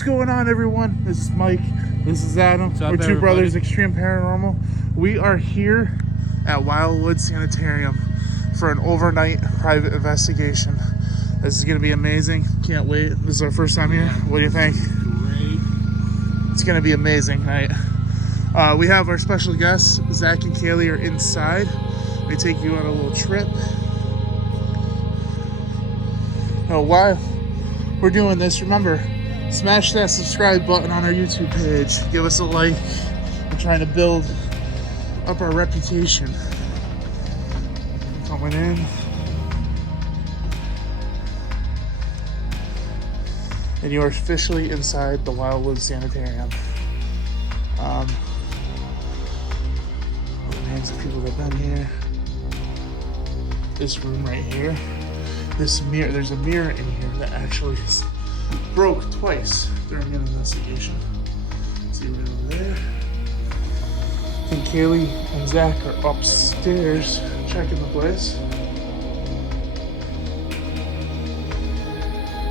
What's going on, everyone? This is Mike. This is Adam. What's up, We're two everybody? brothers, Extreme Paranormal. We are here at Wildwood Sanitarium for an overnight private investigation. This is going to be amazing. Can't wait. This is our first time here. What do you think? Great. It's going to be amazing, right? We have our special guests. Zach and Kaylee are inside. They take you on a little trip. While we're doing this, remember, smash that subscribe button on our YouTube page. Give us a like. We're trying to build up our reputation. Coming in. And you are officially inside the Wildwood Sanitarium. The names of people that have been here. This room right here. This mirror, there's a mirror in here that actually broke twice during an investigation. See right over there. And Kaylee and Zach are upstairs checking the place.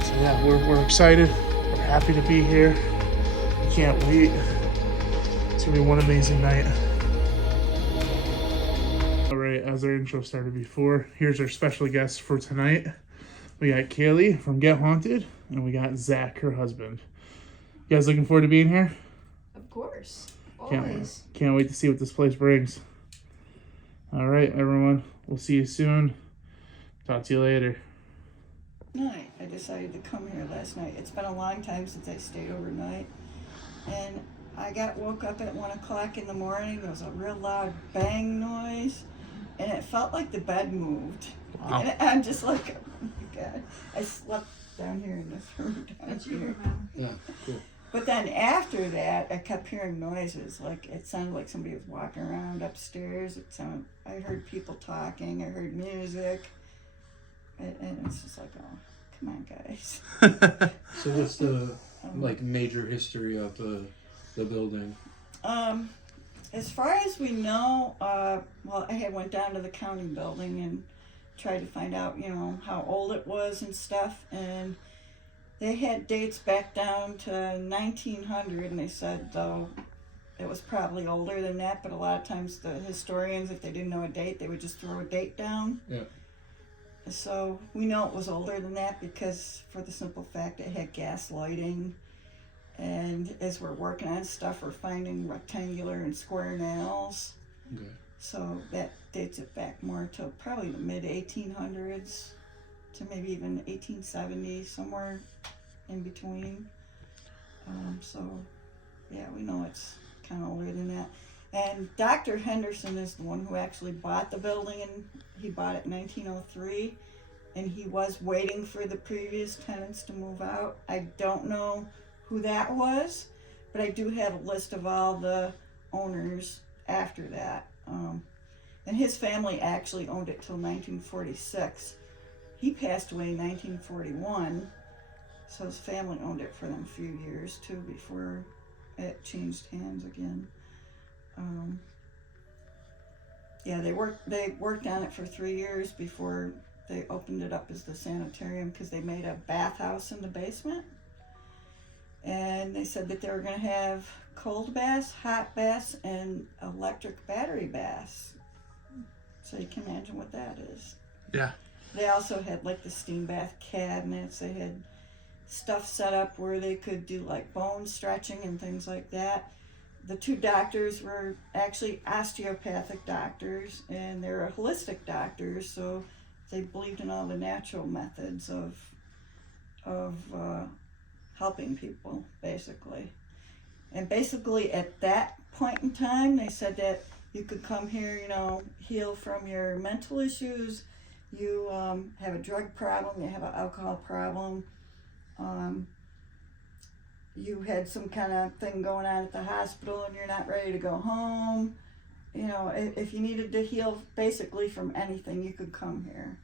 So yeah, we're excited. We're happy to be here. We can't wait. It's gonna be one amazing night. Alright, as our intro started before, here's our special guest for tonight. We got Kaylee from Get Haunted, and we got Zach, her husband. You guys looking forward to being here? Of course. Always. Can't wait to see what this place brings. Alright, everyone. We'll see you soon. Talk to you later. Night. I decided to come here last night. It's been a long time since I stayed overnight. And I got woke up at 1 o'clock in the morning. There was a real loud bang noise. And it felt like the bed moved. Wow. And I'm just like, oh my God. I slept down here in this room down here. Yeah, cool. But then after that, I kept hearing noises. Like, it sounded like somebody was walking around upstairs. I heard people talking. I heard music. And it's just like, oh, come on, guys. So what's the major history of the building? As far as we know, well, I went down to the county building and tried to find out, how old it was and stuff. And they had dates back down to 1900, and they said, though, it was probably older than that. But a lot of times the historians, if they didn't know a date, they would just throw a date down. Yeah. So we know it was older than that because, for the simple fact, it had gas lighting. And as we're working on stuff, we're finding rectangular and square nails. Okay. So that dates it back more to probably the mid-1800s to maybe even 1870s, somewhere in between. So, yeah, we know it's kind of older than that. And Dr. Henderson is the one who actually bought the building, and he bought it in 1903. And he was waiting for the previous tenants to move out. I don't know who that was, but I do have a list of all the owners after that. And his family actually owned it till 1946. He passed away in 1941, so his family owned it for them a few years too before it changed hands again. Yeah, they worked on it for 3 years before they opened it up as the sanitarium, because they made a bathhouse in the basement. And they said that they were going to have cold baths, hot baths, and electric battery baths. So you can imagine what that is. Yeah. They also had like the steam bath cabinets. They had stuff set up where they could do like bone stretching and things like that. The two doctors were actually osteopathic doctors, and they're holistic doctors, so they believed in all the natural methods of helping people, basically. And basically at that point in time, they said that you could come here, heal from your mental issues. You have a drug problem, you have an alcohol problem, you had some kind of thing going on at the hospital and you're not ready to go home. If you needed to heal basically from anything, you could come here.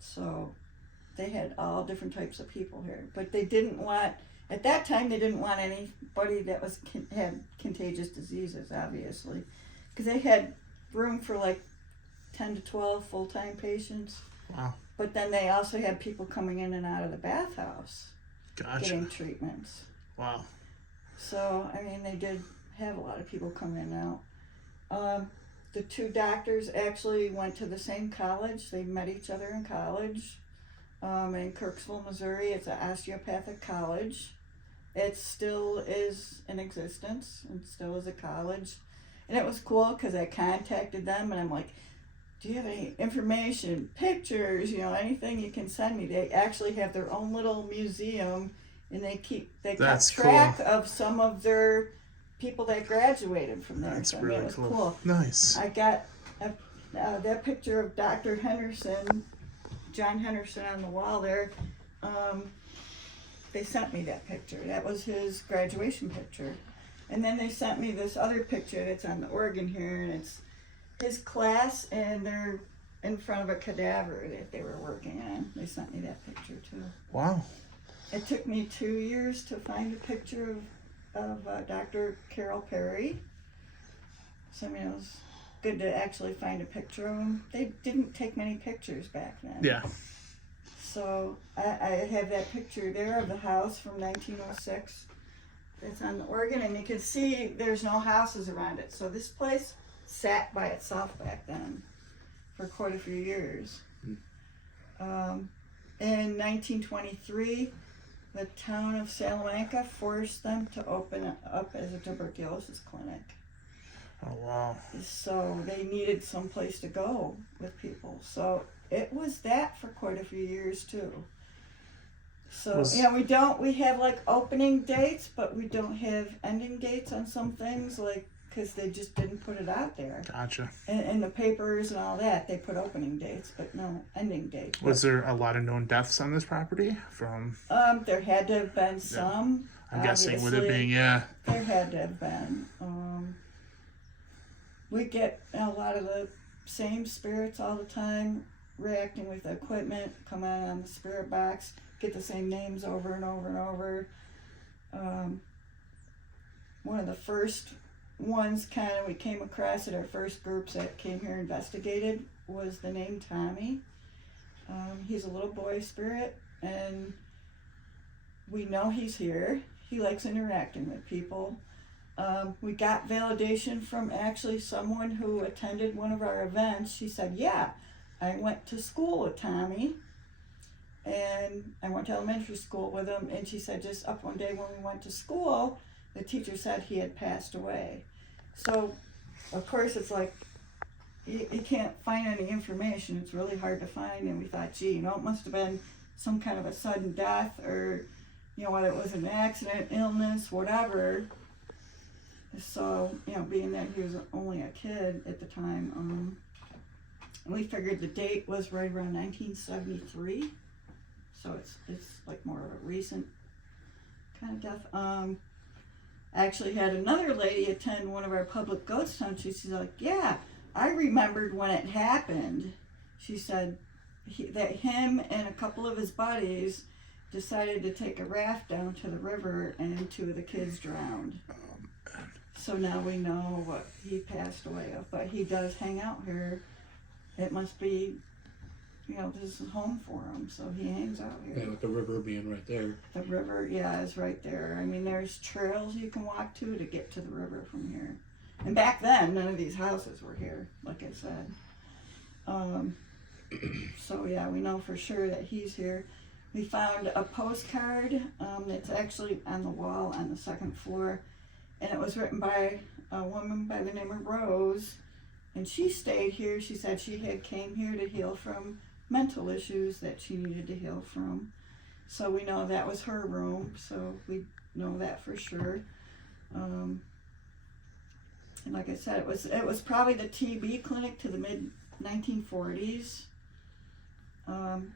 So they had all different types of people here, but they didn't want, at that time, they didn't want anybody that had contagious diseases, obviously, because they had room for like 10 to 12 full-time patients. Wow. But then they also had people coming in and out of the bathhouse Gotcha. getting treatments. Wow. So, I mean, they did have a lot of people come in and out. The two doctors actually went to the same college. They met each other in college in Kirksville, Missouri. It's an osteopathic college. It still is in existence and still is a college. And it was cool because I contacted them and I'm like, do you have any information, pictures, anything you can send me? They actually have their own little museum and they kept track of some of their people that graduated from there. That's so, really it was cool. Nice. I got that picture of Dr. Henderson, John Henderson on the wall there. They sent me that picture. That was his graduation picture. And then they sent me this other picture that's on the organ here, and it's his class, and they're in front of a cadaver that they were working on. They sent me that picture too. Wow. It took me 2 years to find a picture of Dr. Carol Perry. So, it was good to actually find a picture of him. They didn't take many pictures back then. Yeah. So I have that picture there of the house from 1906. It's on the organ, and you can see there's no houses around it. So this place sat by itself back then for quite a few years. In 1923, the town of Salamanca forced them to open it up as a tuberculosis clinic. Oh, wow. So they needed some place to go with people. So it was that for quite a few years too. So we have like opening dates, but we don't have ending dates on some things, like because they just didn't put it out there. Gotcha. And the papers and all that, they put opening dates, but no ending dates. Was there a lot of known deaths on this property from? There had to have been some. I'm guessing with it being, yeah. There had to have been. We get a lot of the same spirits all the time, reacting with the equipment, come on the spirit box, get the same names over and over and over. One of the first ones we came across at our first groups that came here investigated was the name Tommy. He's a little boy spirit, and we know he's here. He likes interacting with people. We got validation from actually someone who attended one of our events. She said, yeah, I went to school with Tommy, and I went to elementary school with him, and she said just up one day when we went to school, the teacher said he had passed away. So, of course, it's like, you can't find any information. It's really hard to find, and we thought, gee, it must have been some kind of a sudden death, or, whether it was an accident, illness, whatever. So, being that he was only a kid at the time, we figured the date was right around 1973. So it's like more of a recent kind of death. I actually had another lady attend one of our public ghost hunts. She's like, yeah, I remembered when it happened. She said that him and a couple of his buddies decided to take a raft down to the river, and 2 of the kids drowned. So now we know what he passed away of, but he does hang out here. It must be, this is home for him, so he hangs out here. Yeah, with the river being right there. The river, is right there. I mean, there's trails you can walk to get to the river from here. And back then, none of these houses were here, like I said. So yeah, we know for sure that he's here. We found a postcard that's actually on the wall on the 2nd floor. And it was written by a woman by the name of Rose, and she stayed here. She said she had came here to heal from mental issues that she needed to heal from. So we know that was her room, so we know that for sure. And like I said, it was probably the TB clinic to the mid-1940s. And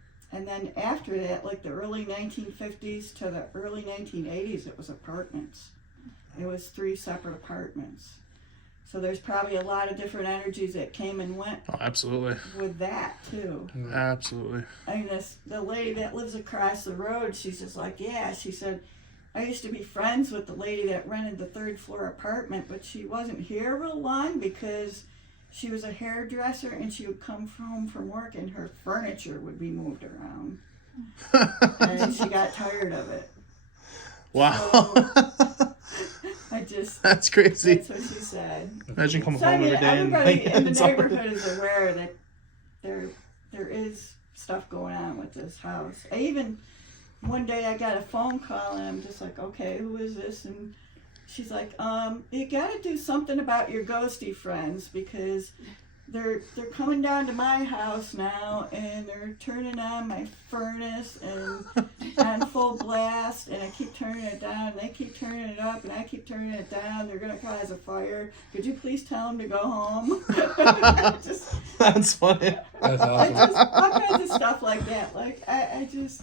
then after that, like the early 1950s to the early 1980s, it was apartments. It was 3 separate apartments. So there's probably a lot of different energies that came and went. Oh, absolutely. With that, too. Absolutely. I mean, the lady that lives across the road, she's just like, yeah, she said, I used to be friends with the lady that rented the 3rd floor apartment, but she wasn't here real long because she was a hairdresser, and she would come home from work, and her furniture would be moved around, and she got tired of it. Wow. So, That's crazy. That's what she said. Imagine coming So, I home mean, every day and everybody in the it's all- neighborhood is aware that there is stuff going on with this house. One day I got a phone call, and I'm just like, okay, who is this? And she's like, you gotta do something about your ghosty friends, because they're coming down to my house now, and they're turning on my furnace and on full blast, and I keep turning it down, and they keep turning it up, and I keep turning it down. They're gonna cause a fire. Could you please tell them to go home? That's funny. That's awesome. All kinds of stuff like that. Like I just,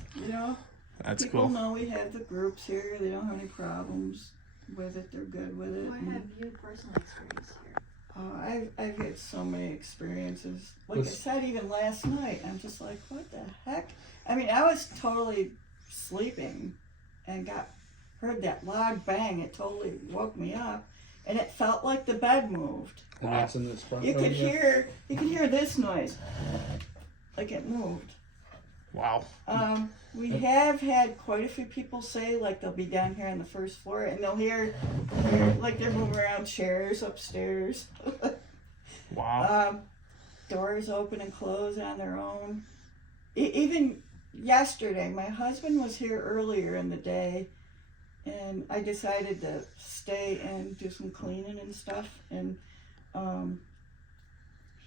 That's people cool. know we have the groups here. They don't have any problems with it. They're good with it. What have you personally experienced here? I've had so many experiences. Like I said, even last night, I'm just like, what the heck? I mean, I was totally sleeping and heard that loud bang. It totally woke me up, and it felt like the bed moved. And that's in this front You room could here? hear this noise, like it moved. Wow. We have had quite a few people say, like, they'll be down here on the first floor, and they'll hear like they're moving around chairs upstairs. Wow. Doors open and close on their own. Even yesterday, my husband was here earlier in the day, and I decided to stay and do some cleaning and stuff, and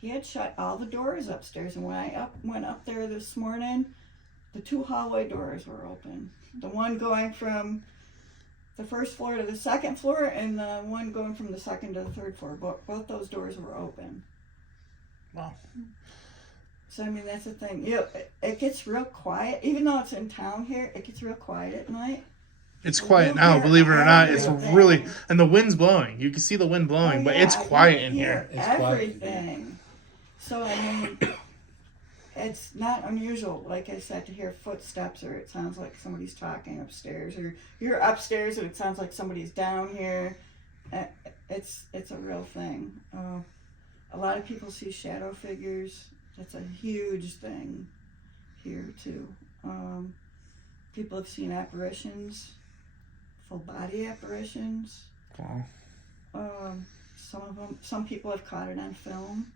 he had shut all the doors upstairs, and when I went up there this morning, the 2 hallway doors were open. The one going from the first floor to the second floor, and the one going from the second to the third floor. Both those doors were open. Wow. So, I mean, that's the thing. It gets real quiet. Even though it's in town here, it gets real quiet at night. It's quiet now, believe it or not. It's really, and the wind's blowing. You can see the wind blowing, but it's quiet in here. It's quiet. Everything. So, I mean, it's not unusual, like I said, to hear footsteps, or it sounds like somebody's talking upstairs, or you're upstairs and it sounds like somebody's down here. It's a real thing. A lot of people see shadow figures. That's a huge thing here too. People have seen apparitions, full body apparitions. Wow. Some people have caught it on film.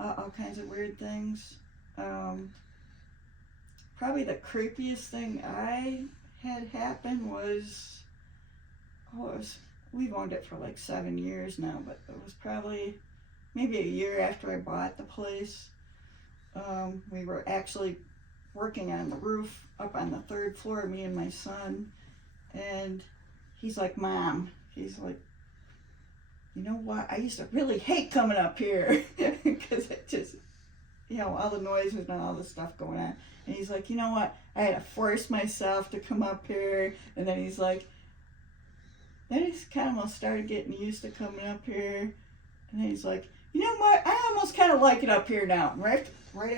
All kinds of weird things. Probably the creepiest thing I had happen was, we've owned it for like 7 years now, but it was probably maybe a year after I bought the place. We were actually working on the roof up on the 3rd floor, me and my son, and he's like, Mom, he's like, you know what, I used to really hate coming up here because it just, all the noises and all the stuff going on. And he's like, you know what, I had to force myself to come up here. And then he's like, then he's kind of almost started getting used to coming up here. And then he's like, you know what, I almost kind of like it up here now. Right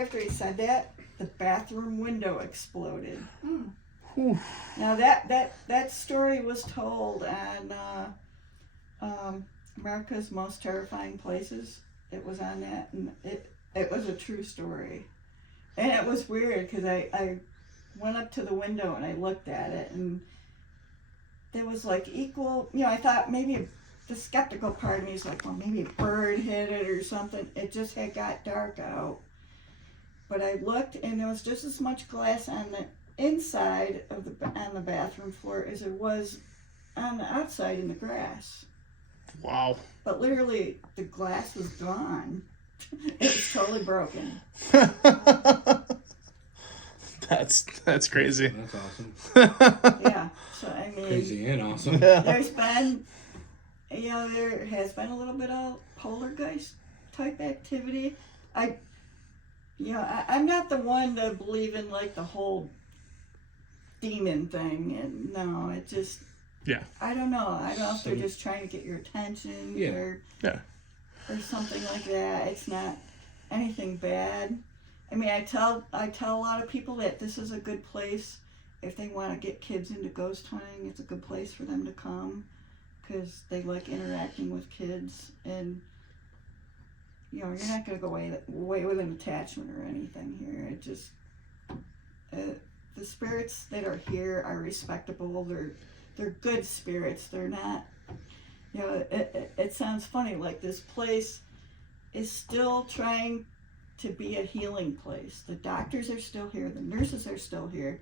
after he said that, the bathroom window exploded. Now that story was told on America's Most Terrifying Places. It was on that, and it was a true story. And it was weird because I went up to the window and I looked at it, and there was like equal, I thought maybe the skeptical part of me is like, well, maybe a bird hit it or something. It just had got dark out. But I looked, and there was just as much glass on the inside of on the bathroom floor as there was on the outside in the grass. Wow. But literally, the glass was gone. It was totally broken. That's crazy. That's awesome. Yeah. So, I mean, Crazy and awesome. there's been, there has been a little bit of poltergeist type activity. I'm not the one to believe in like the whole demon thing, and no, it just, I don't know. I don't know if they're just trying to get your attention or something like that. It's not anything bad. I mean, I tell a lot of people that this is a good place if they want to get kids into ghost hunting. It's a good place for them to come because they like interacting with kids, and you know, you're not going to go away with an attachment or anything here. It just, the spirits that are here are respectable. They're good spirits. They're not, you know, it sounds funny, like this place is still trying to be a healing place. The doctors are still here. The nurses are still here,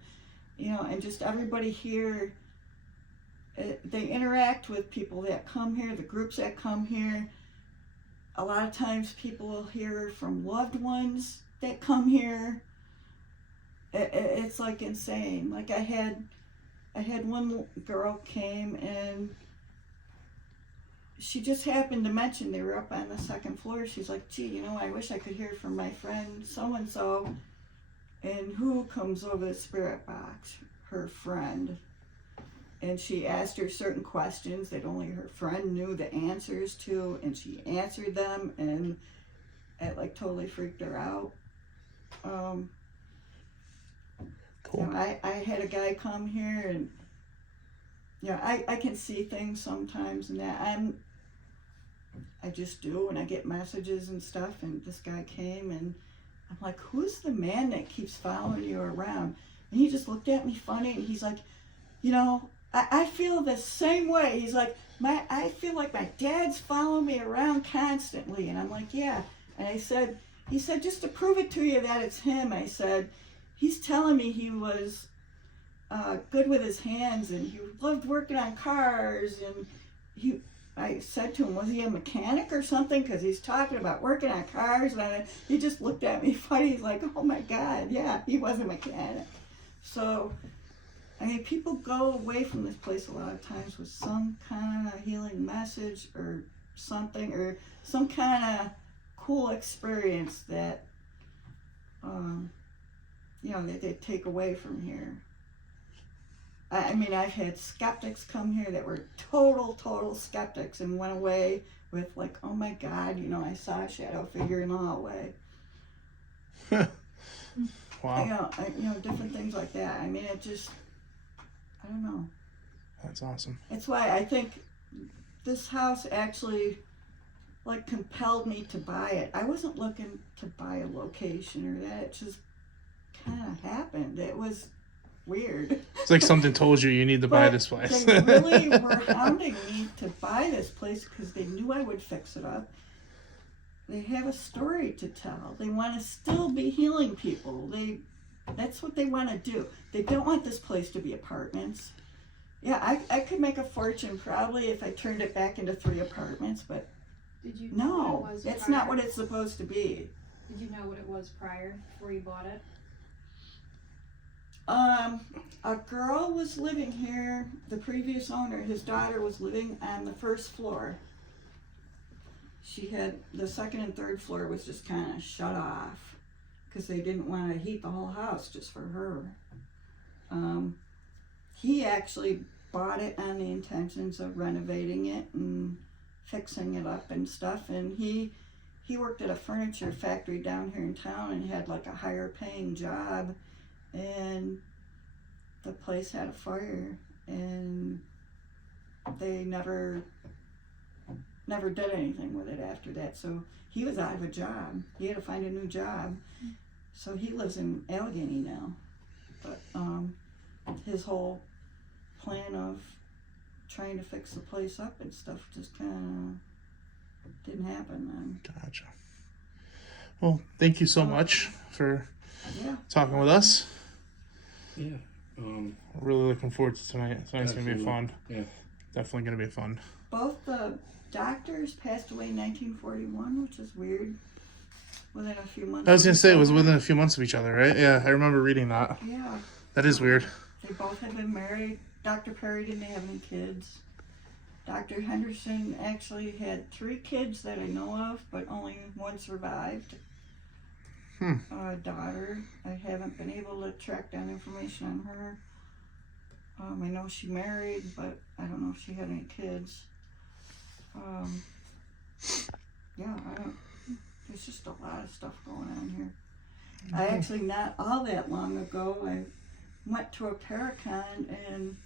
you know, and just everybody here, they interact with people that come here, the groups that come here. A lot of times people will hear from loved ones that come here. It's like insane. Like I had one girl came and she just happened to mention they were up on the second floor. She's like, gee, you know, I wish I could hear from my friend so-and-so. And who comes over the spirit box? Her friend. And she asked her certain questions that only her friend knew the answers to, and she answered them, and it like totally freaked her out. Cool. You know, I had a guy come here, and yeah, I can see things sometimes, and that I just do, and I get messages and stuff. And this guy came, and I'm like, who's the man that keeps following you around? And he just looked at me funny, and he's like, you know, I feel the same way. He's like, I feel like my dad's following me around constantly. And I'm like, yeah. And he said, just to prove it to you that it's him, I said, he's telling me he was good with his hands and he loved working on cars. And I said to him, was he a mechanic or something? Because he's talking about working on cars. And he just looked at me funny. He's like, oh my God, yeah, he was a mechanic. So, I mean, people go away from this place a lot of times with some kind of healing message or something, or some kind of cool experience that, you know, that they take away from here. I mean, I've had skeptics come here that were total skeptics and went away with like, oh my God, you know, I saw a shadow figure in the hallway. Wow. You know, different things like that. I mean, it just, I don't know. That's awesome. That's why I think this house actually like compelled me to buy it. I wasn't looking to buy a location or that. It just kind of happened. It was weird. It's like something told you need to buy this place. They really were hounding me to buy this place because they knew I would fix it up. They have a story to tell. They want to still be healing people. That's what they want to do. They don't want this place to be apartments. Yeah, I could make a fortune probably if I turned it back into 3 apartments, but Did you know no, what it was that's prior? not what it's supposed to be. Did you know what it was prior before you bought it? A girl was living here, the previous owner, his daughter was living on the first floor. She had, the second and third floor was just kind of shut off because they didn't want to heat the whole house just for her. He actually bought it on the intentions of renovating it and fixing it up and stuff, and he worked at a furniture factory down here in town and had like a higher paying job, and the place had a fire and they never did anything with it after that. So he was out of a job. He had to find a new job. So he lives in Allegheny now. But his whole plan of trying to fix the place up and stuff just kind of didn't happen then. Gotcha. Well, thank you so much for talking with us. Yeah. Really looking forward to tonight. Tonight's going to be fun. Yeah. Definitely going to be fun. Both the doctors passed away in 1941, which is weird. Within a few months. I was going to say, it was within a few months of each other, right? Yeah, I remember reading that. Yeah. That is weird. They both had been married. Dr. Perry didn't have any kids. Dr. Henderson actually had 3 kids that I know of, but only one survived. A daughter. I haven't been able to track down information on her. I know she married, but I don't know if she had any kids. There's just a lot of stuff going on here. I actually, not all that long ago, I went to a Paracon and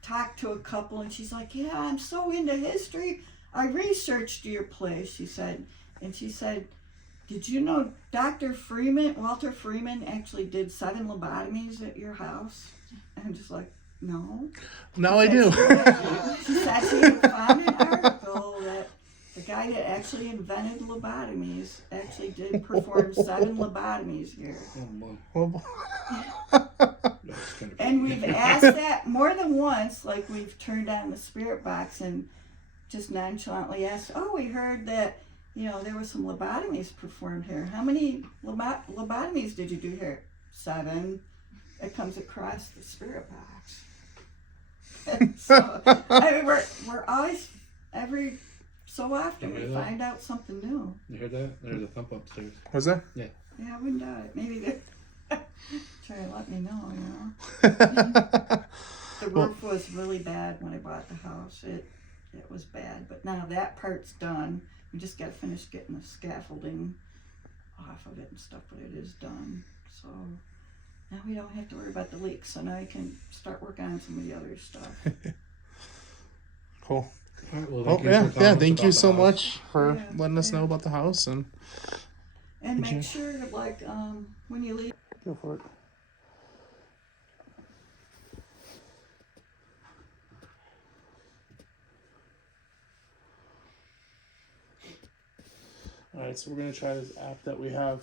talked to a couple, and she's like, yeah, I'm so into history. I researched your place, she said. And she said, did you know Walter Freeman actually did 7 lobotomies at your house? And I'm just like, no. Now I do. She said she found an article that the guy that actually invented lobotomies actually did perform 7 lobotomies here. Oh boy. Well, That's kind of And we've asked that more than once, like we've turned on the spirit box and just nonchalantly asked, oh, we heard that, there was some lobotomies performed here. How many lobotomies did you do here? 7. It comes across the spirit box. So, I mean, we're always, every so often, we find out something new. You heard that? There's a thump upstairs. was there? Yeah. Yeah, I wouldn't doubt it. Maybe they're trying to let me know, The roof was really bad when I bought the house. It was bad, but now that part's done. We just got to finish getting the scaffolding off of it and stuff, but it is done. So now we don't have to worry about the leaks. So now I can start working on some of the other stuff. Cool. All right, well, Oh, thank you so much for letting us yeah. know about the house. And make sure to, like, when you leave. go for it. Alright, so we're going to try this app that we have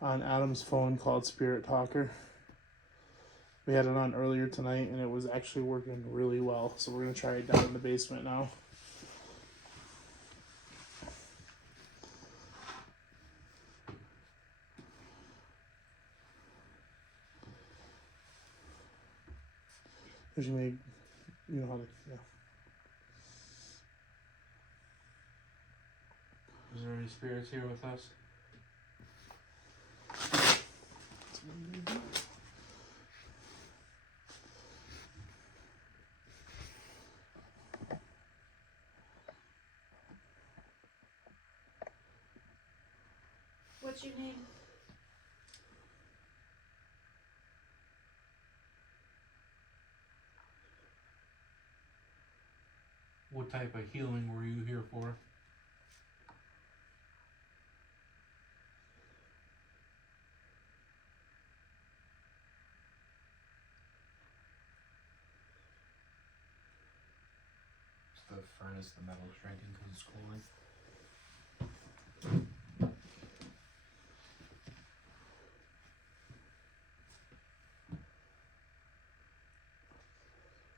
on Adam's phone called Spirit Talker. We had it on earlier tonight and it was actually working really well. So we're going to try it down in the basement now. Because you know how to, yeah. Is there any spirits here with us? What's your name? What type of healing were you here for? The furnace, the metal shrinking because it's cooling.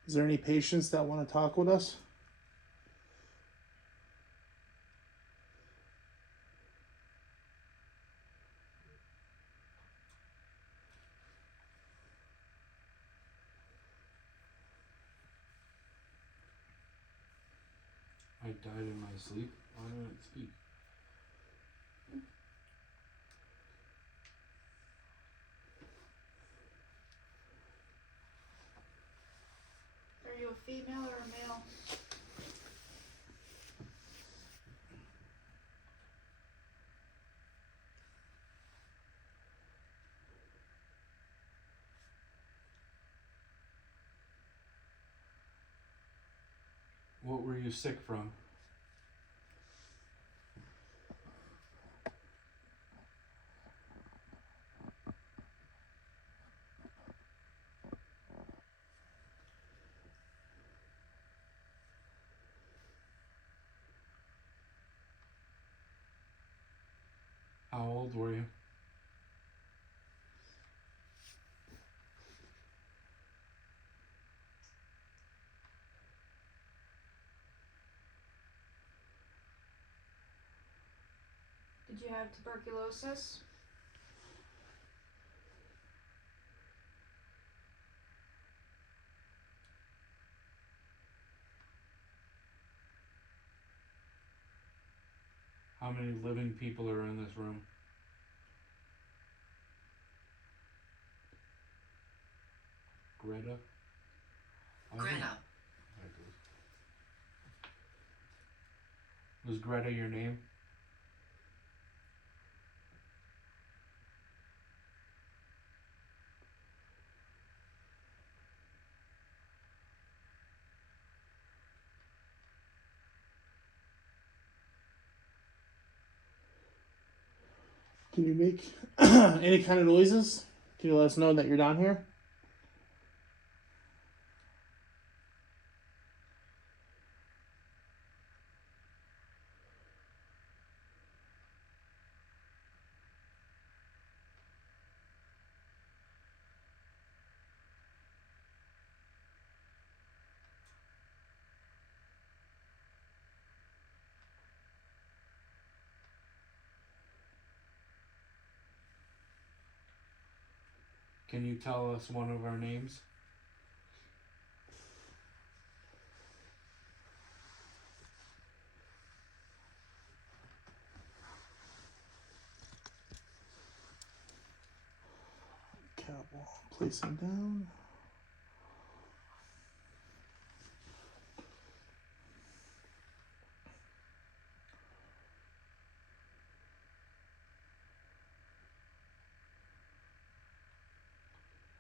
Is there any patients that want to talk with us? I died in my sleep. Why didn't it speak? Are you a female or a male? What were you sick from? How old were you? Did you have tuberculosis? How many living people are in this room? Greta? Greta. Was Greta your name? Can you make any kind of noises? Can you let us know that you're down here? Can you tell us one of our names? Cowbell. Placing down.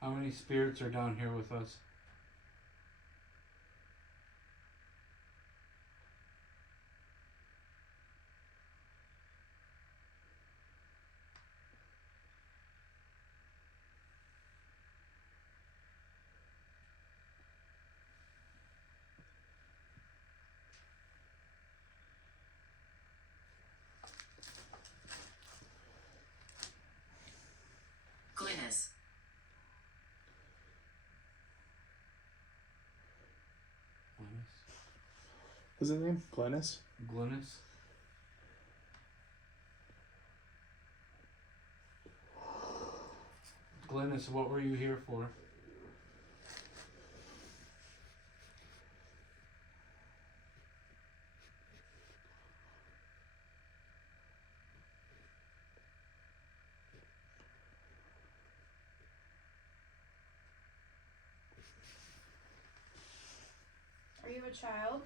How many spirits are down here with us? Glynis. What's his name? Glennis? Glynis? Glynis, what were you here for? Are you a child?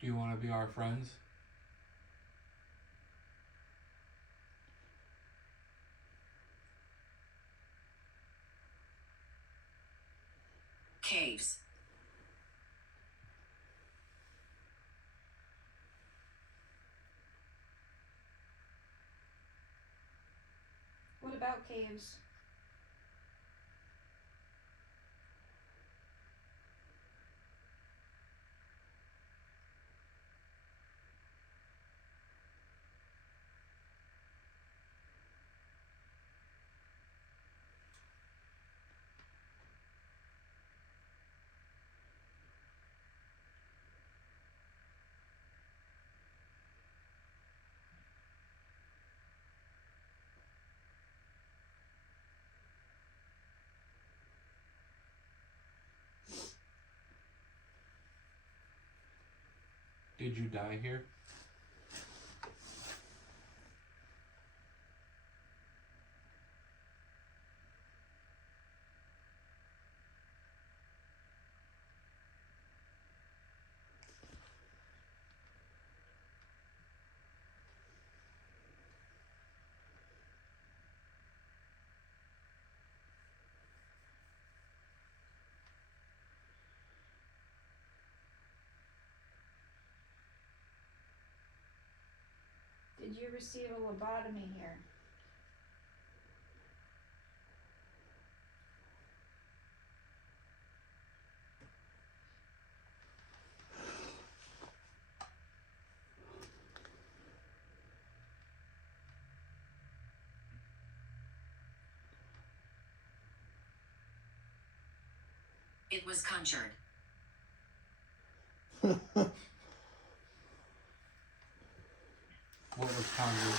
Do you want to be our friends? Caves. What about caves? Did you die here? Did you receive a lobotomy here? It was conjured. What was conjured?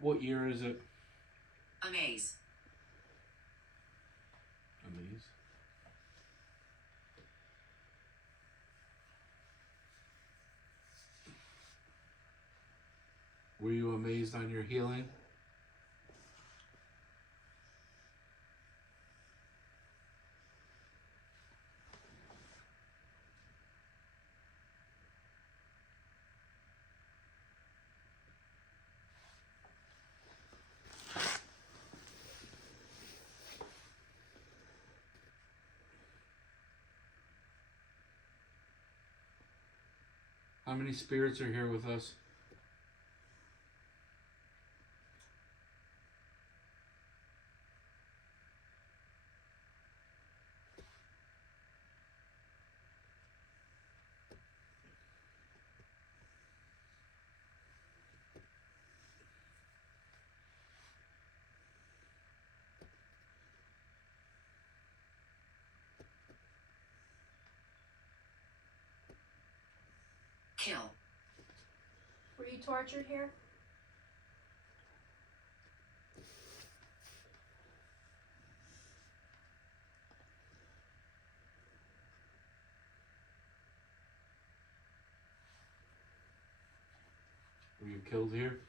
What year is it? Amaze. Amazed. Were you amazed on your healing? How many spirits are here with us? Kill. Were you tortured here? Were you killed here?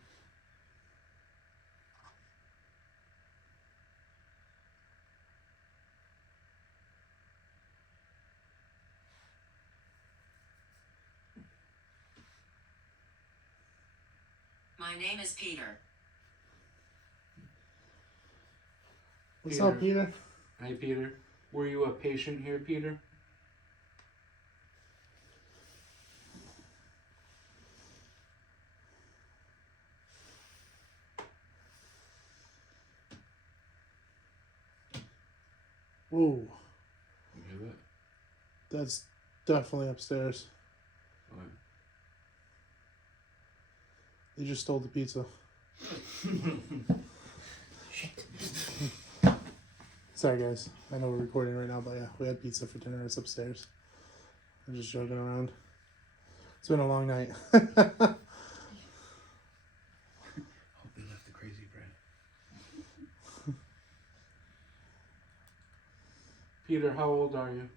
My name is Peter. What's up, Peter? Hi, Peter. Were you a patient here, Peter? Whoa, You hear that? that's definitely upstairs. What? They just stole the pizza. Sorry, guys. I know we're recording right now, but yeah, we had pizza for dinner. It's upstairs. I'm just joking around. It's been a long night. Hope they left the crazy bread. Peter, how old are you?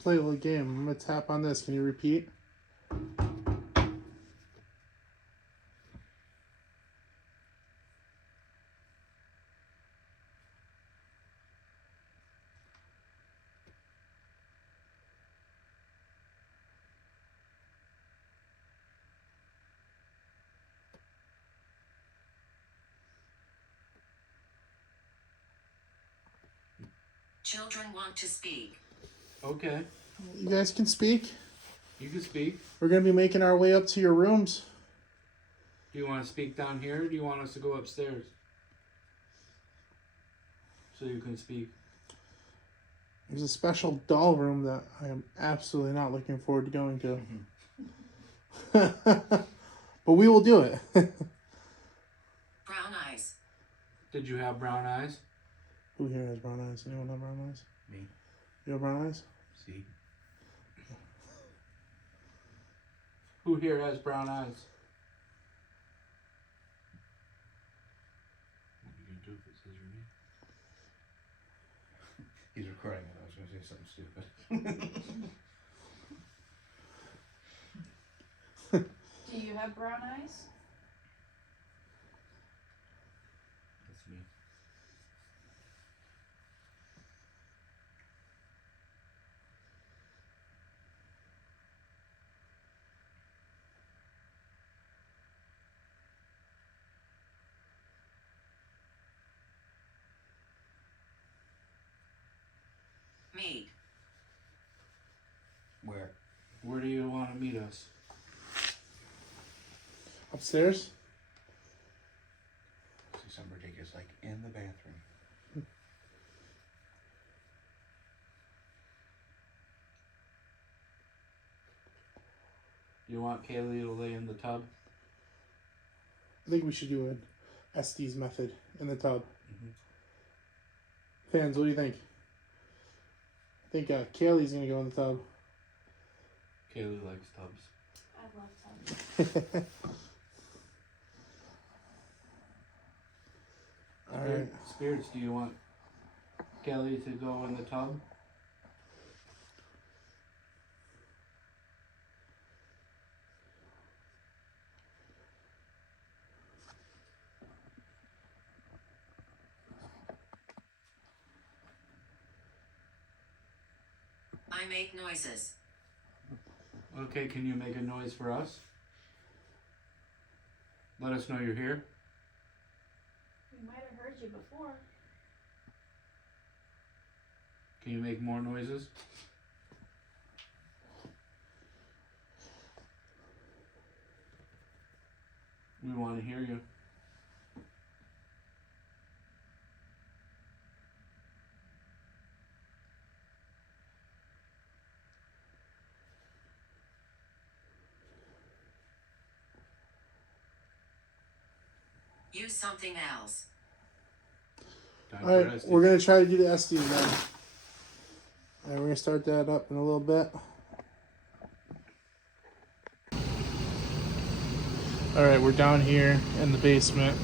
Play a little game. I'm gonna tap on this. Can you repeat? Children want to speak. Okay. You guys can speak. You can speak. We're gonna be making our way up to your rooms. Do you want to speak down here, or do you want us to go upstairs? So you can speak. There's a special doll room that I am absolutely not looking forward to going to. But we will do it. Brown eyes. Did you have brown eyes? Who here has brown eyes? Anyone have brown eyes? Me. You have brown eyes? See. Who here has brown eyes? What are you gonna do if it says your name? He's recording it. I was going to say something stupid. Do you have brown eyes? That's me. Mead. Where? Where do you want to meet us? Upstairs? See something ridiculous, like in the bathroom. You want Kaylee to lay in the tub? I think we should do an Estes method in the tub. Mhm. Fans, what do you think? I think Kaylee's gonna go in the tub. Kaylee likes tubs. I love Alright, spirits, do you want Kelly to go in the tub? I make noises. Okay, can you make a noise for us? Let us know you're here. We might have heard you before. Can you make more noises? We want to hear you. Use something else. Time All for right, us we're gonna try to do the SD now. All right, we're gonna start that up in a little bit. All right, we're down here in the basement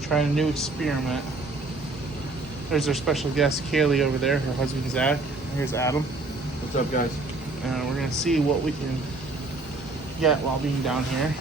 trying a new experiment. There's our special guest Kaylee over there, her husband Zach. Here's Adam. What's up, guys? And we're gonna see what we can get while being down here.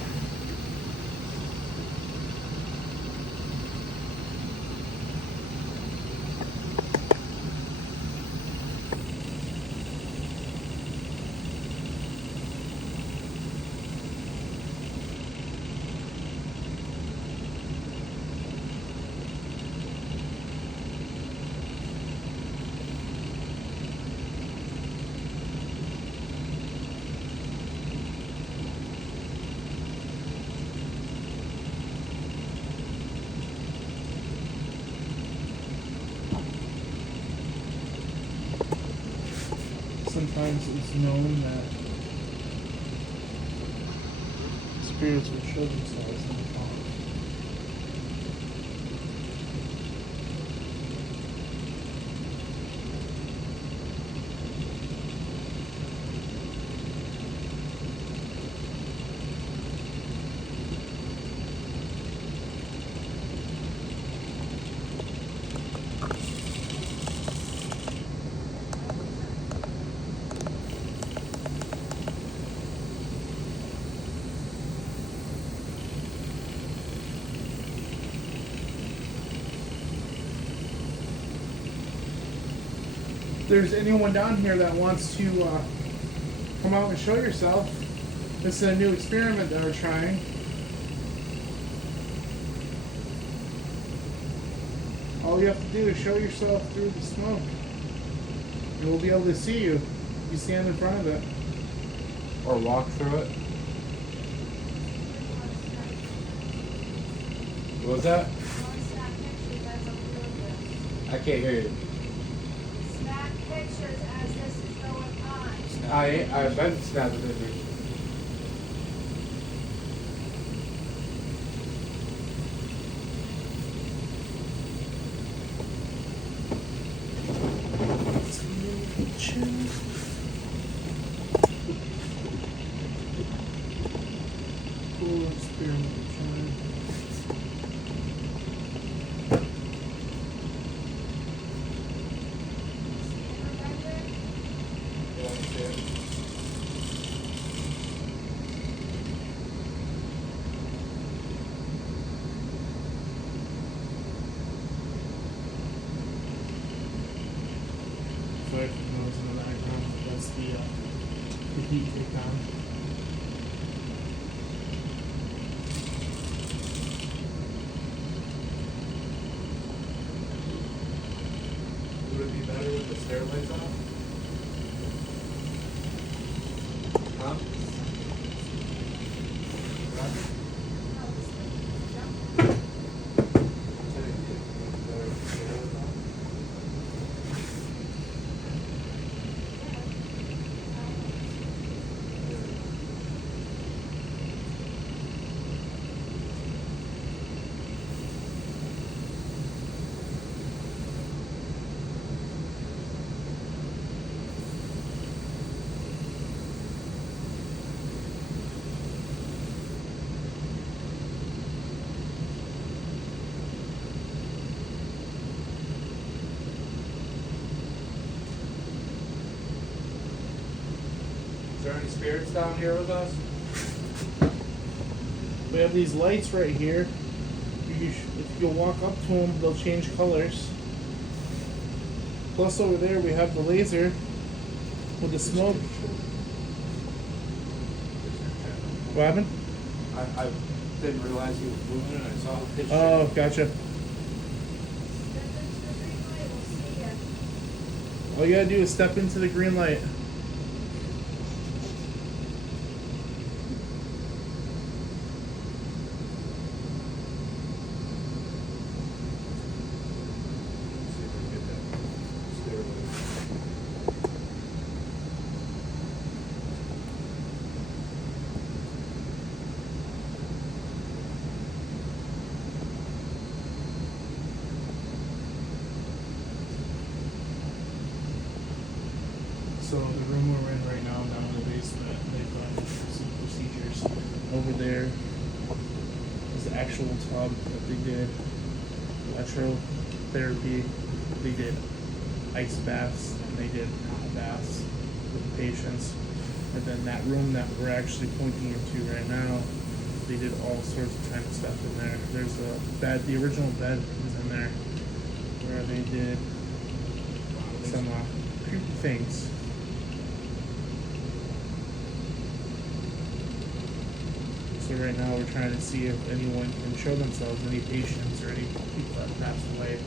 Sometimes it's known that spirits will show themselves in the pond. If there's anyone down here that wants to come out and show yourself, this is a new experiment that we're trying. All you have to do is show yourself through the smoke, and we'll be able to see you. You stand in front of it. Or walk through it. What was that? I can't hear you. Snap pictures as this is going on. I've been snapping pictures. Cool experiment we're trying. Sorry for the noise in the background. That's the heat kick on. Would it be better with the stairlights on? Huh? any spirits down here with us? We have these lights right here. If you walk up to them, they'll change colors. Plus over there we have the laser with the smoke. What happened? I didn't realize he was moving and I saw the picture. Oh, gotcha. All you gotta do is step into the green light. See if I can get that stairway. So the room we're in right now, down in the basement, they've done some procedures. Over there is the actual tub that they did electrotherapy. They did ice baths and they did hot baths with the patients. And then that room that we're actually pointing into right now, they did all sorts of kind of stuff in there. There's a bed, the original bed is in there, where they did some creepy things. So right now we're trying to see if anyone can show themselves, any patients or any people that passed away,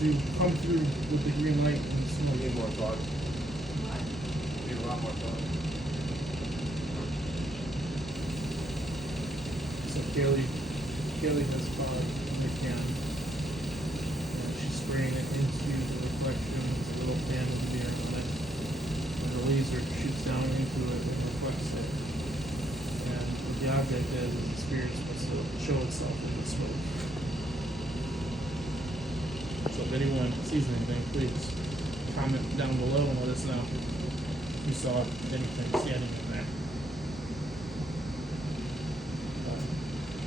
to come through with the green light and We smoke. need more fog. We need a lot more fog. So Kaylee has fog in the can. And she's spraying it into the reflection. There's a little fan of the mirror on it. And the laser shoots down into it and reflects it. And what the object is the spirit supposed to show itself in the smoke. So if anyone sees anything, please comment down below and let us know if you saw anything standing in there.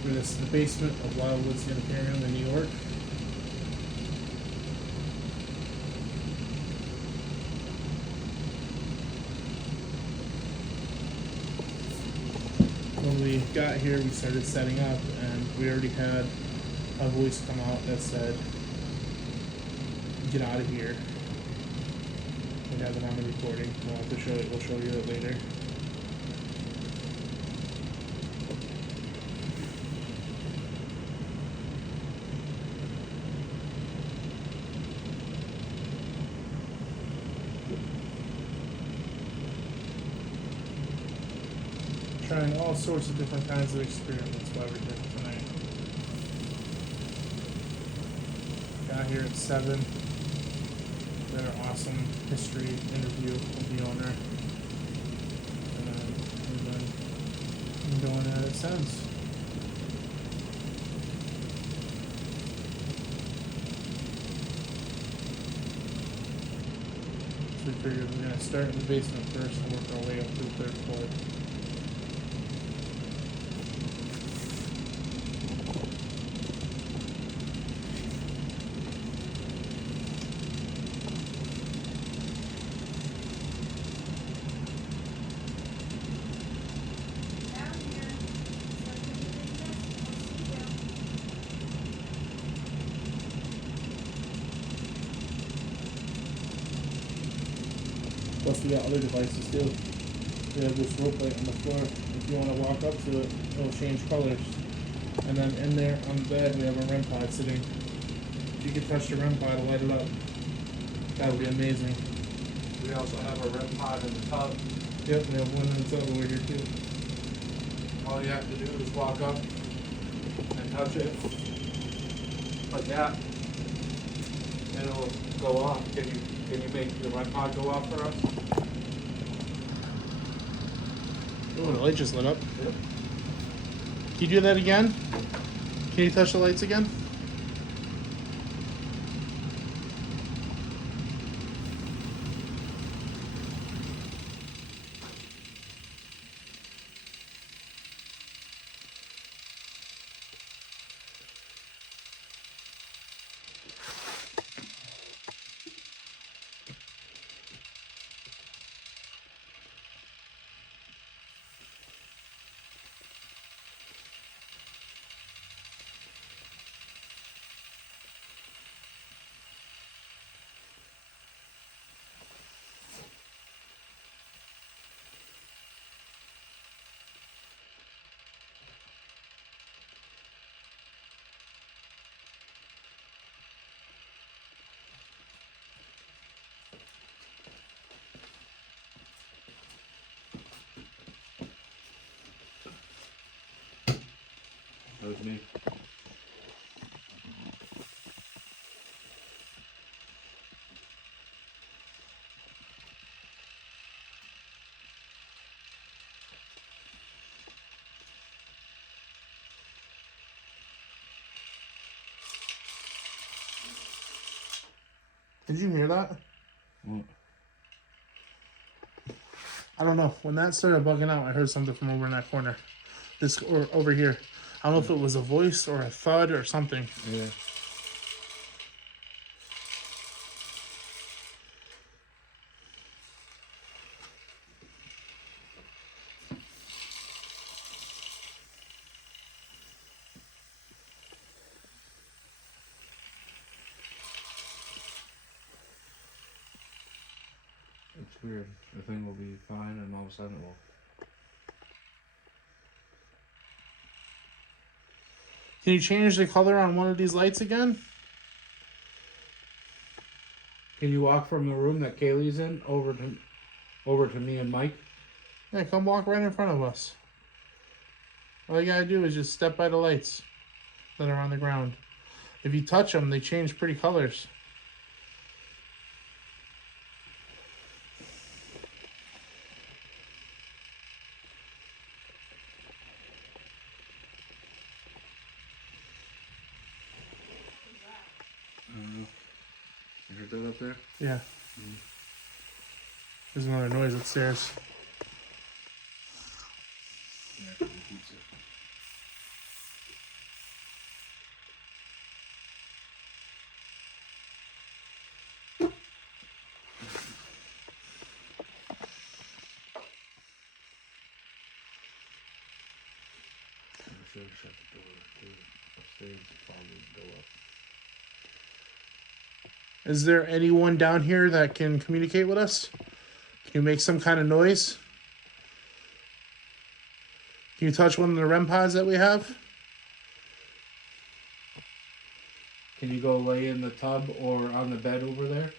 This is the basement of Wildwood Sanitarium in New York. When we got here, we started setting up, and we already had a voice come out that said, "Get out of here." We have it on the recording. We'll have to show it. We'll show you it later. Trying all sorts of different kinds of experiments while we're here tonight. Got here at 7. Did an awesome history interview with the owner. And then we've been going at it since. So we figured we're going to start in the basement first and work our way up to the 3rd floor. Down here. So can you read this? We'll see you. Plus we got other devices too. We have this rope light on the floor. If you want to walk up to it, it'll change colors. And then in there on the bed we have a REM pod sitting. If you could touch the REM pod to light it up, that would be amazing. We also have a REM pod in the tub. Yep, we have one in the tub over here too. All you have to do is walk up and touch it like that, and it'll go off. Can you make the REM pod go off for us? Oh, the light just lit up. Yep. Can you do that again? Can you touch the lights again? That was me. Did you hear that? What? I don't know. When that started bugging out, I heard something from over in that corner. This or over here. I don't know if it was a voice or a thud or something. Yeah. It's weird. The thing will be fine, and all of a sudden it will. Can you change the color on one of these lights again? Can you walk from the room that Kaylee's in over to me and Mike? Yeah, come walk right in front of us. All you gotta do is just step by the lights that are on the ground. If you touch them, they change pretty colors. You heard that up there? Yeah. There's another noise upstairs. Yeah, it repeats it. I should have shut the door too. Upstairs, the fog would go up. Is there anyone down here that can communicate with us? Can you make some kind of noise? Can you touch one of the REM pods that we have? Can you go lay in the tub or on the bed over there?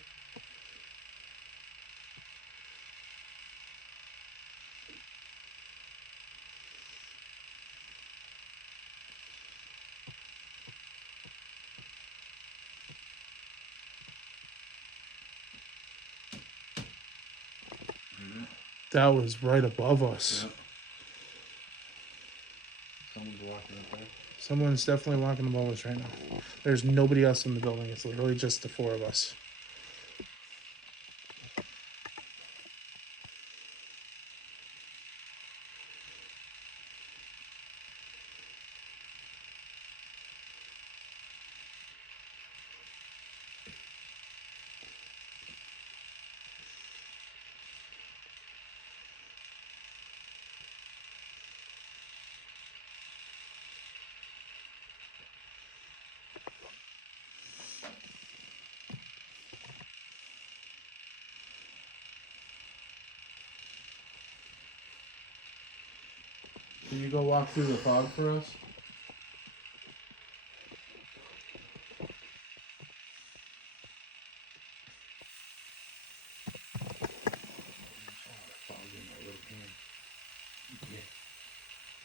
That was right above us. Yep. Someone's walking up there. Someone's definitely walking above us right now. There's nobody else in the building. It's literally just the four of us. Can you go walk through the fog for us?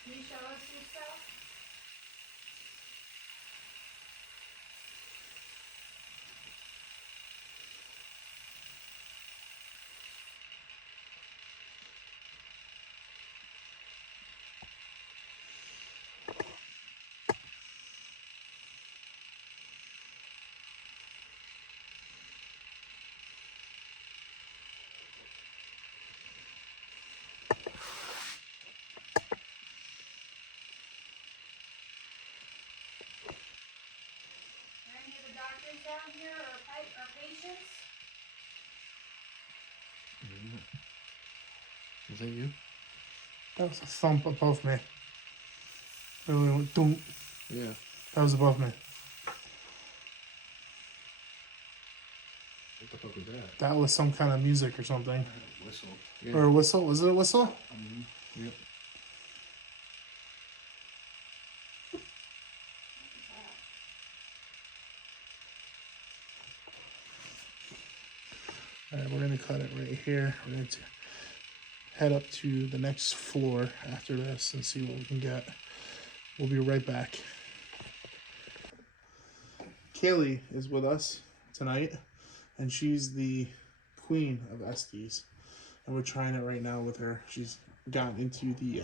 Can you show us your stuff? Are any of the doctors down here or patients? Is that you? That was a thump above me. It really went thump. Yeah. That was above me. What the fuck was that? That was some kind of music or something. Whistle. Yeah. Or a whistle. Was it a whistle? Yep. Alright, we're gonna cut it right here. We're going to head up to the next floor after this and see what we can get. We'll be right back. Kaylee is with us tonight, and she's the queen of Estes. And we're trying it right now with her. She's gotten into the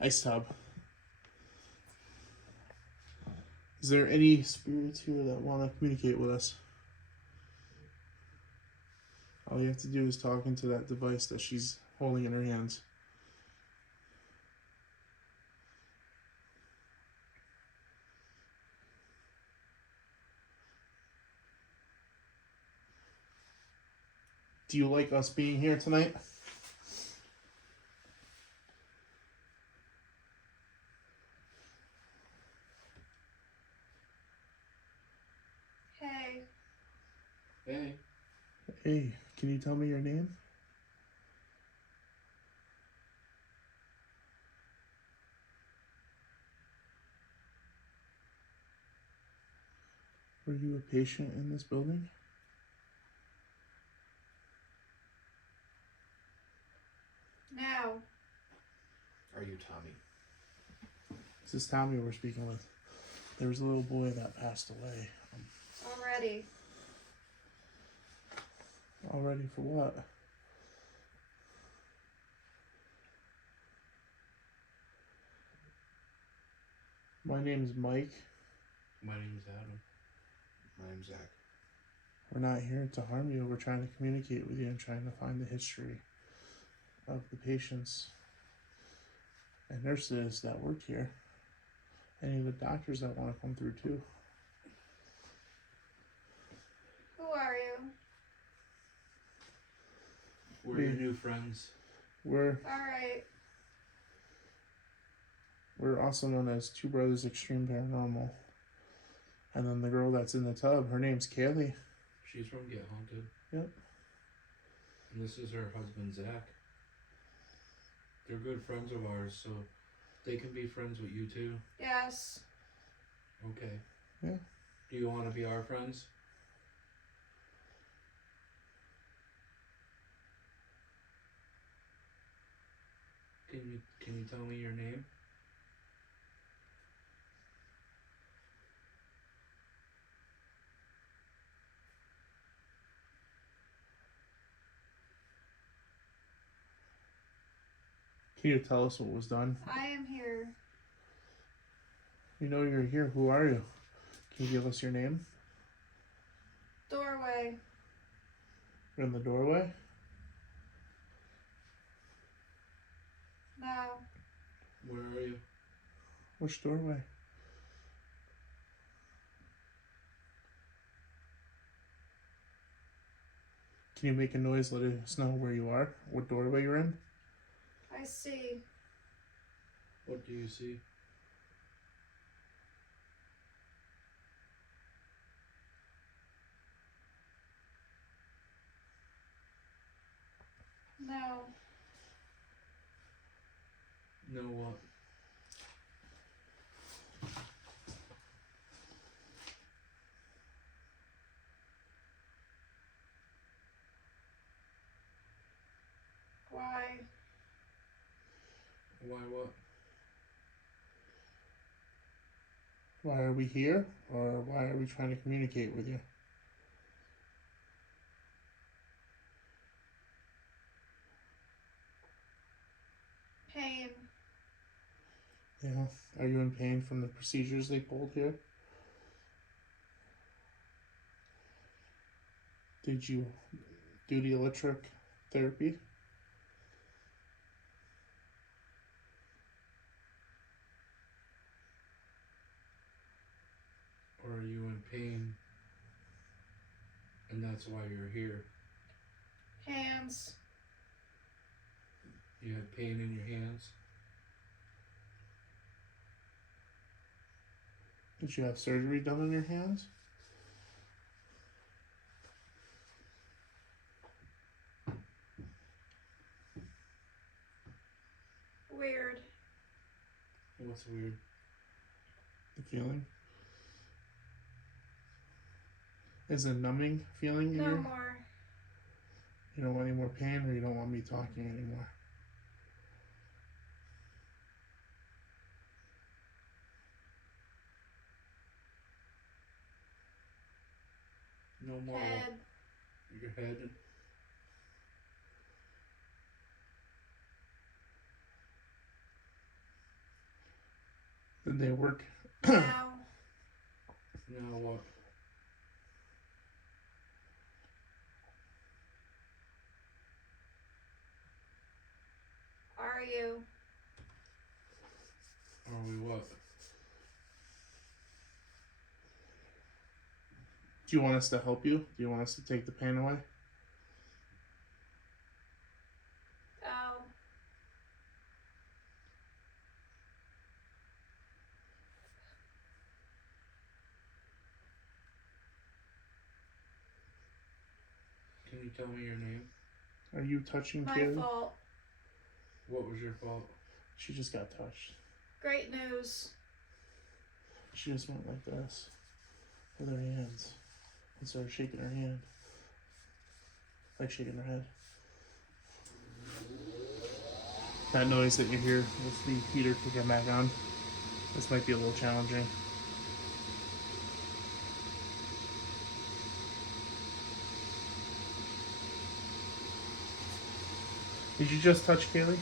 ice tub. Is there any spirits here that want to communicate with us? All you have to do is talk into that device that she's holding in her hands. Do you like us being here tonight? Hey, Hey, Hey, can you tell me your name? Were you a patient in this building? now. Are you Tommy? This is Tommy we're speaking with. There was a little boy that passed away. Already. All ready for what? My name's Mike. My name's Adam. My name's Zach. We're not here to harm you. We're trying to communicate with you and trying to find the history of the patients and nurses that work here. Any of the doctors that want to come through too. Who are you? we're your new friends. We're Alright. also known as Two Brothers Extreme Paranormal. And then the girl that's in the tub, her name's Kaylee. She's from Get Haunted. Yep. And this is her husband, Zach. They're good friends of ours, so they can be friends with you too. Yes. Okay. Yeah. Do you want to be our friends? Can you tell me your name? Can you tell us what was done? I am here. You know you're here. Who are you? Can you give us your name? Doorway. You're in the doorway? Now. Where are you? Which doorway? Can you make a noise letting us know where you are? What doorway you're in? I see. What do you see? No. No what? Why? Why what? Why are we here? Or why are we trying to communicate with you? Pain. Yeah. Are you in pain from the procedures they pulled here? Did you do the electric therapy? Or are you in pain and that's why you're here? Hands. You have pain in your hands? Did you have surgery done on your hands? Weird. What's weird? The feeling? Is a numbing feeling in No your... more. You don't want any more pain, or you don't want me talking anymore? No more. Head. Your head. Did they work? Now. Now what? Are you? Are we what? Do you want us to help you? Do you want us to take the pain away? Oh. Can you tell me your name? Are you touching My Kaylee? fault. What was your fault? She just got touched. Great news. She just went like this with her hands and started shaking her hand. Like shaking her head. That noise that you hear is the heater kicking back on. This might be a little challenging. Did you just touch Kaylee?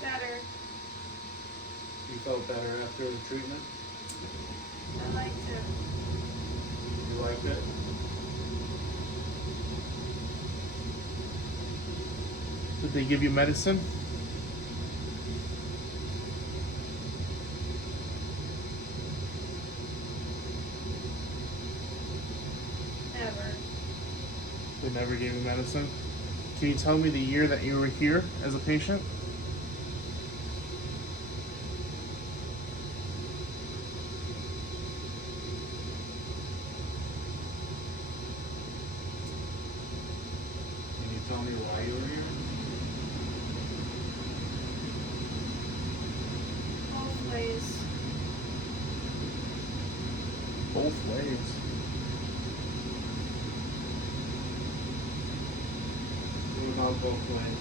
Better. You felt better after the treatment? I liked it. You liked it? Did they give you medicine? Never. They never gave you medicine. Can you tell me the year that you were here as a patient? Can you tell me why you were here? Both ways. Both ways. What about both ways?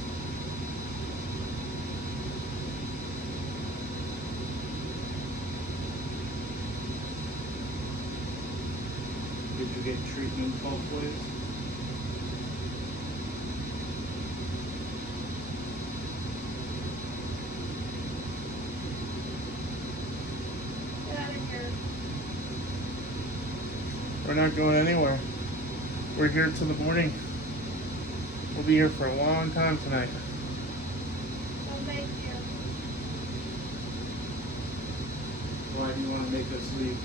Did you get treatment both ways? Get out of here. We're not going anywhere. We're here till the morning. We'll be here for a long time tonight. Well, thank you. Why do you want to make us leave?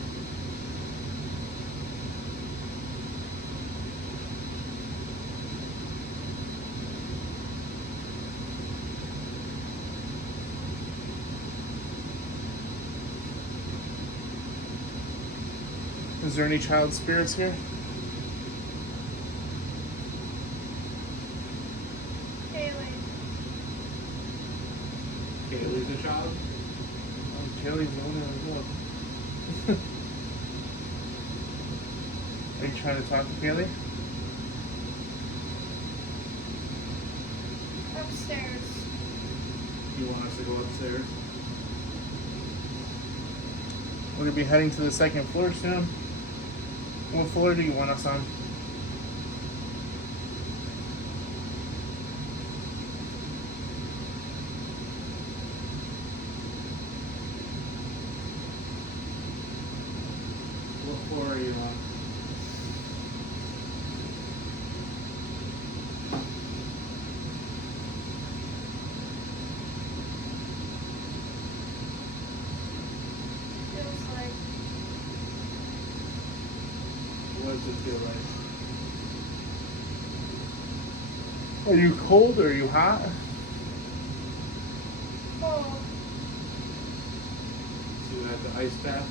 Is there any child spirits here? Kaylee. Kaylee's a child? Oh, Kelly's the owner of the book. Are you trying to talk to Kaylee? Upstairs. You want us to go upstairs? We're gonna be heading to the second floor soon. What floor do you want us on? What floor are you on? Feels like What does it feel like? Are you cold or are you hot? cold. So you had the ice bath?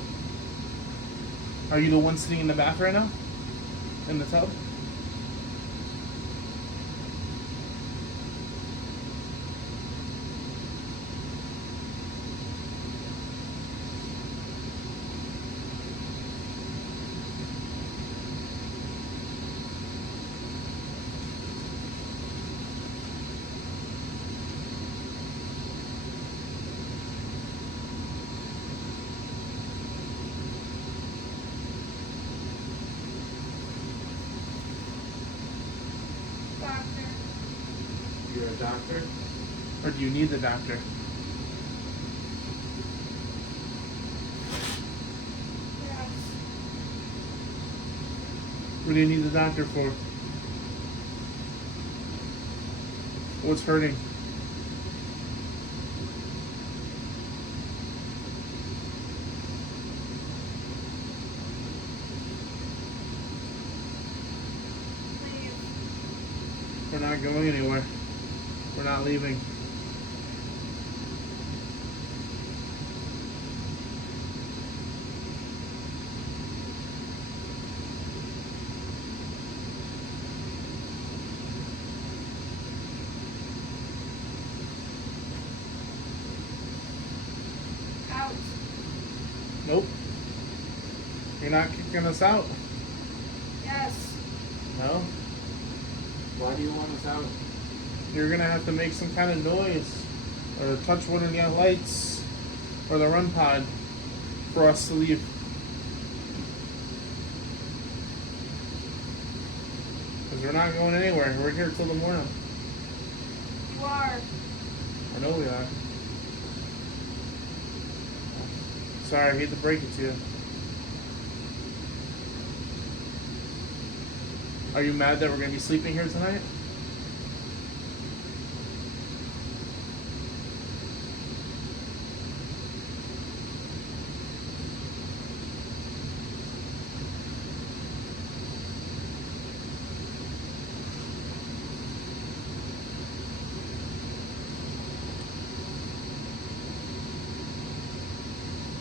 Are you the one sitting in the bath right now? In the tub? there a doctor? Or do you need the doctor? Yes. What do you need the doctor for? What's hurting? Leave. We're not going anywhere. We're not leaving. Out. Nope. You're not kicking us out. Yes. No. Why do you want us out? You're gonna have to make some kind of noise, or touch one of the lights, or the run pod, for us to leave. Because we're not going anywhere. We're here till the morning. You are. I know we are. Sorry, I hate to break it to you. Are you mad that we're gonna be sleeping here tonight?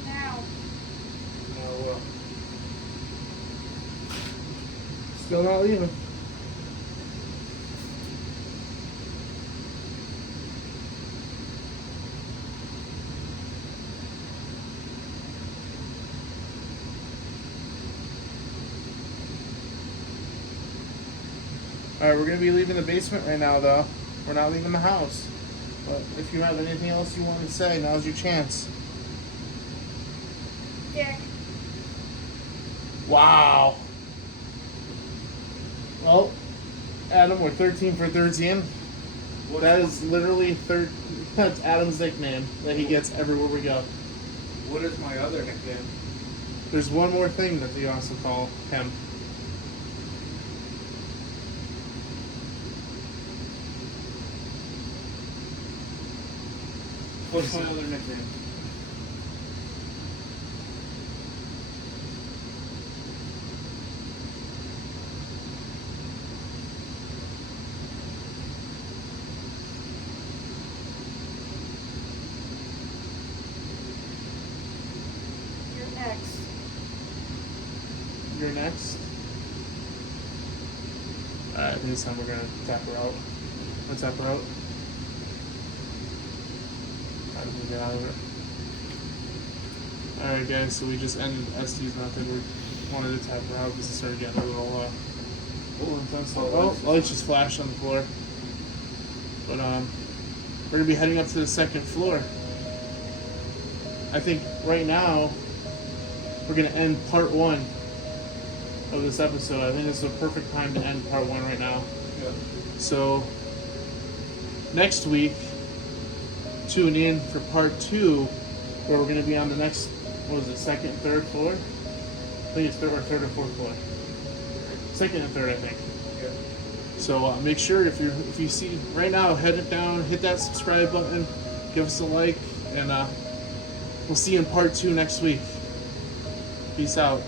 Now. No, Still not leaving. Alright, we're going to be leaving the basement right now, though. We're not leaving the house. But if you have anything else you want to say, now's your chance. Dick. Wow. Well, Adam, we're 13 for 13. That is literally that's Adam's nickname that he gets everywhere we go. what is my other nickname? There's one more thing that they also call him. What's my other nickname? You're next. You're next. Alright, this time we're gonna tap her out. Let's tap her out. How do we get out of it? Alright guys, so we just ended ST's method. We wanted to tap her out because it started getting a little intense. Oh, lights just flashed on the floor. But we're gonna be heading up to the second floor. I think right now we're gonna end part 1 of this episode. I think this is a perfect time to end part 1 right now. Yeah. So next week, tune in for part 2, where we're gonna be on the next, what was it, second and third floor? I think it's third or fourth floor. Second and third, I think. Yeah. So make sure if you see right now, head it down, hit that subscribe button, give us a like, and we'll see you in part 2 next week. Peace out.